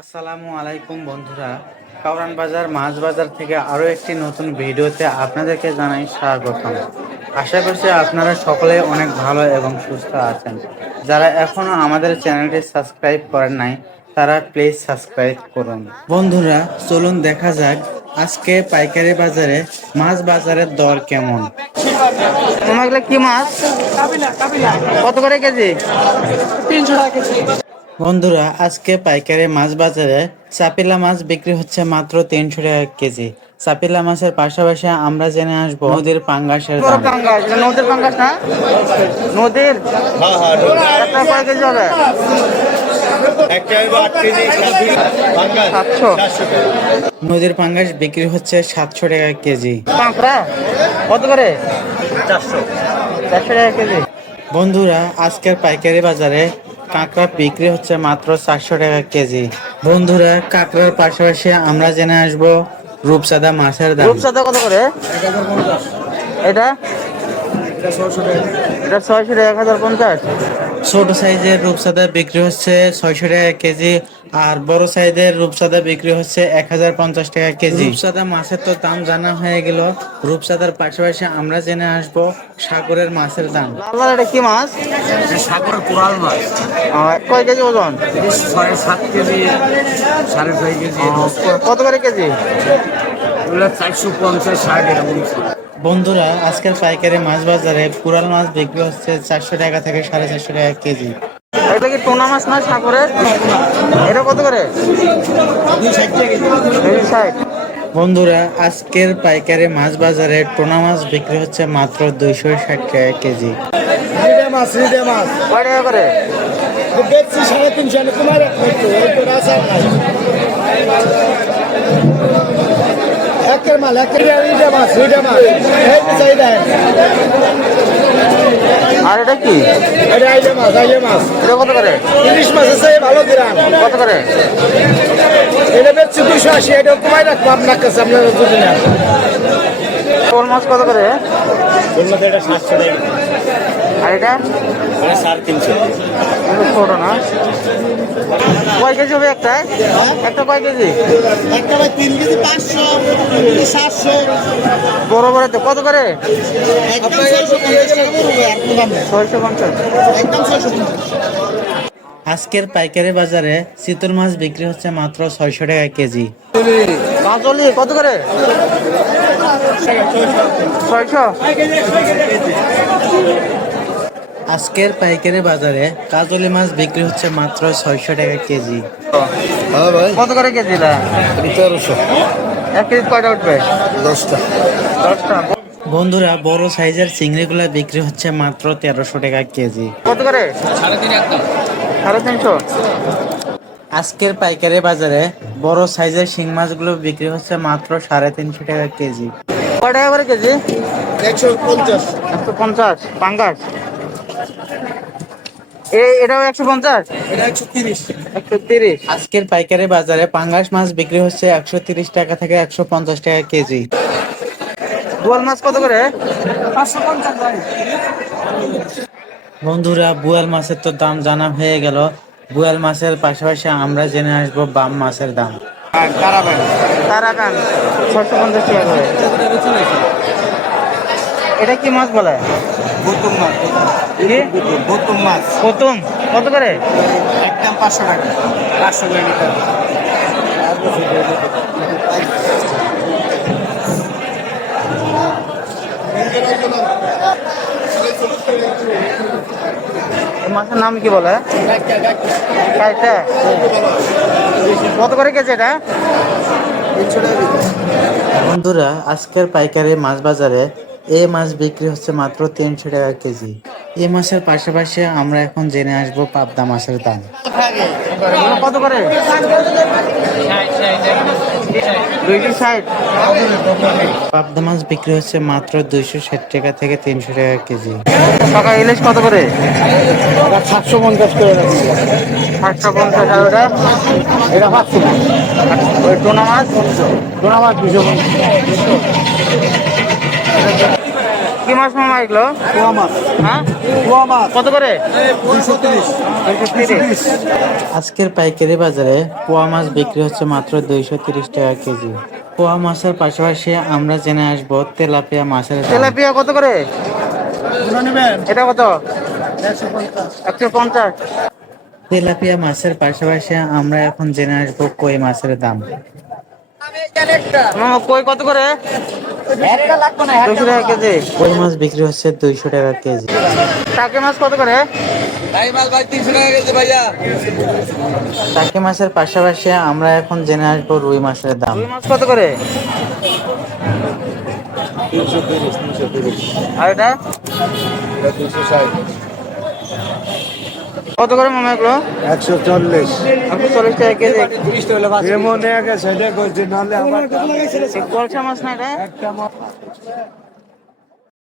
আসসালামু আলাইকুম বন্ধুরা। কাউরান বাজার, মাছ বাজার থেকে আরও একটি নতুন ভিডিওতে আপনাদেরকে জানাই স্বাগতম। আশা করছি আপনারা সকলে অনেক ভালো এবং সুস্থ আছেন। যারা এখনও আমাদের চ্যানেলটি সাবস্ক্রাইব করেন নাই, তারা প্লিজ সাবস্ক্রাইব করুন। বন্ধুরা, চলুন দেখা যাক আজকে পাইকারি বাজারে মাছ বাজারের দর কেমন। তোমাগুলো কি মাছ? কত করে কেজি? তিনশো টাকা কেজি। বন্ধুরা আজকে পাইকারি মাছ বাজারে চাপিলা মাছ বিক্রি হচ্ছে মাত্র তিনশো টাকা কেজি। চাপিলা মাছের পাশাপাশি আমরা জেনে আসব নদীর পাঙ্গাসের দাম। নদীর পাঙ্গাস না? নদীর? একটা কয় কেজি হবে? নদীর পাঙ্গাস বিক্রি হচ্ছে সাতশো টাকা কেজি। কত করে? চারশো। চারশো টাকা কেজি। বন্ধুরা আজকের পাইকারি বাজারে কাঁকড়া বিক্রি হচ্ছে মাত্র চারশো টাকা কেজি। বন্ধুরা কাঁকড়ার পাশাপাশি আমরা জেনে আসব রূপসাদা মাছের দাম। রূপসাদা কত করে? এটা? এটা ছয়শো টাকা। এক হাজার পঞ্চাশ ছোট সাইজের রূপসাদা বিক্রি হচ্ছে ছয়শো টাকা কেজি আর বড় সাইজের রূপসাদা বিক্রি হচ্ছে এক হাজার পঞ্চাশ টাকা কেজি। রূপসাদা মাছের তো দাম জানা হয়ে গেল। রূপসাদার পাশাপাশি আমরা জেনে আসব সাগরের মাছের দাম। লাল এটা কি মাছ? সাগরের কোরাল মাছ। কয় কেজি ওজন? ছয় সাত কেজি সাড়ে ছয় কেজি। কত করে কেজি? চারশো পঞ্চাশ ষাট এরকম। বন্ধুরা আজকের পাইকারি মাছ বাজারে কুরাল মাছ বিক্রি হচ্ছে চারশো টাকা থেকে সাড়ে চারশো টাকা কেজি। এটা কি টোনা মাছ না সাগরের? এটা কত করে? ষাট। বন্ধুরা আজকের পাইকারি মাছ বাজারে টোনা মাছ বিক্রি হচ্ছে মাত্র দুইশো ষাট টাকা কেজি। মাছ মাছ। কয় টাকা করে? দেখছি সাড়ে তিনশো মাল রিডে মাছ রিডে মাছ। এই আর এটা কি? এটা আইলে মাছ আইলে মাছ। এটা কত করে? ইলিশ মাছ আছে ভালো দিলাম কত করে? এটা বেচছি দুশো আশি এটা কমাই রাখব আপনার কাছে আপনার শোল মাছ কত করে? এটা সাতশো টাকা। আর এটা? সাড়ে তিনশো। কিন্তু না? কয় কেজি হবে একটা? একটা কয় কেজি? একটা ভাই তিন কেজি পাঁচশো সাতশো। বড় বড় তো। কত করে? ছয়শো পঞ্চাশ একদম ছয়শো আজকের পাইকারি বাজারে চিতল মাছ বিক্রি হচ্ছে মাত্র ছয়শো টাকা কেজি। কাঁচলি কত করে? ছয়শো। আজকের পাইকারি বাজারে কাজলি মাছ বিক্রি হচ্ছে মাত্র ছয়শো টাকা কেজি। কত করে কেজি এটা? তেরোশো এক কেজি কয়টা উঠবে? দশটা। দশটা। বন্ধুরা বড় সাইজের চিংড়িগুলা বিক্রি হচ্ছে মাত্র তেরোশো টাকা কেজি। কত করে? সাড়ে তিন একদম সাড়ে তিনশো? আজকের পাইকারি বাজারে বড় সাইজের শিং মাছগুলো বিক্রি হচ্ছে মাত্র সাড়ে তিনশো টাকা কেজি। কয় টাকা করে কেজি? একশো পঞ্চাশ। একশো পঞ্চাশ। পাঙ্গাস? এটাও একশো পঞ্চাশ? আজকের পাইকারি বাজারে পাঙ্গাস মাছ বিক্রি হচ্ছে একশো তিরিশ টাকা থেকে একশো পঞ্চাশ টাকা কেজি। বোয়াল মাছ কত করে? বন্ধুরা বুয়াল মাছের তো দাম জানা হয়ে গেল। বুয়াল মাছের পাশাপাশি আমরা জেনে আসব বাম মাছের দাম। তারাকান ছয়শো পঞ্চাশ টাকা করে। এটা কি মাছ বলে? বোতম মাছ কি? মাছ। প্রথম? কত করে? একদম পাঁচশো টাকা। পাঁচশো টাকা মাছের নাম কি বলে? কাইটা। কত করে কেজি এটা? বন্ধুরা আজকের পাইকারি মাছ বাজারে এই মাছ বিক্রি হচ্ছে মাত্র তিনশো টাকা কেজি। এই মাছের পাশাপাশি আমরা এখন জেনে আসব পাবদা মাছের দাম। কত করে? পাবদা মাছ বিক্রি হচ্ছে মাত্র দুইশো ষাট টাকা থেকে তিনশো টাকা কেজি। টাকা ইলিশ কত করে? সাতশো পঞ্চাশ করে সাতশো পঞ্চাশ আর ওটা এটা পাঁচশো। টোনা মাছ? টোনা মাছ দুশো পঞ্চাশ। কি মাছ মামা এগুলো? পোয়া মাছ। হ্যাঁ? পোয়া মাছ। কত করে? আজকের পাইকারি বাজারে পোয়া মাছ বিক্রি হচ্ছে মাত্র দুইশো তিরিশ টাকা কেজি। পোয়া মাছের পাশাপাশি আমরা জেনে আসব তেলাপিয়া মাছের তেলাপিয়া কত করে? এটা কত? একশো পঞ্চাশ। তেলাপিয়া মাছের পাশাপাশি আমরা এখন জেনে আসব কই মাছের দাম। কই কত করে? দুশো টাকা কেজি। কই মাছ বিক্রি হচ্ছে দুইশো টাকা কেজি। টাকি মাছ কত করে? টাকি মাছের পাশাপাশি আমরা এখন জেনে আসব রুই মাছের দাম। রুই মাছ কত করে? আর এটা? কত করে মামা এগুলো? একশো চল্লিশ। একশো চল্লিশ টাকা কেজি। এমন এক সেটা করছি নাহলে আমার কলসা মাছ না এটা? একটা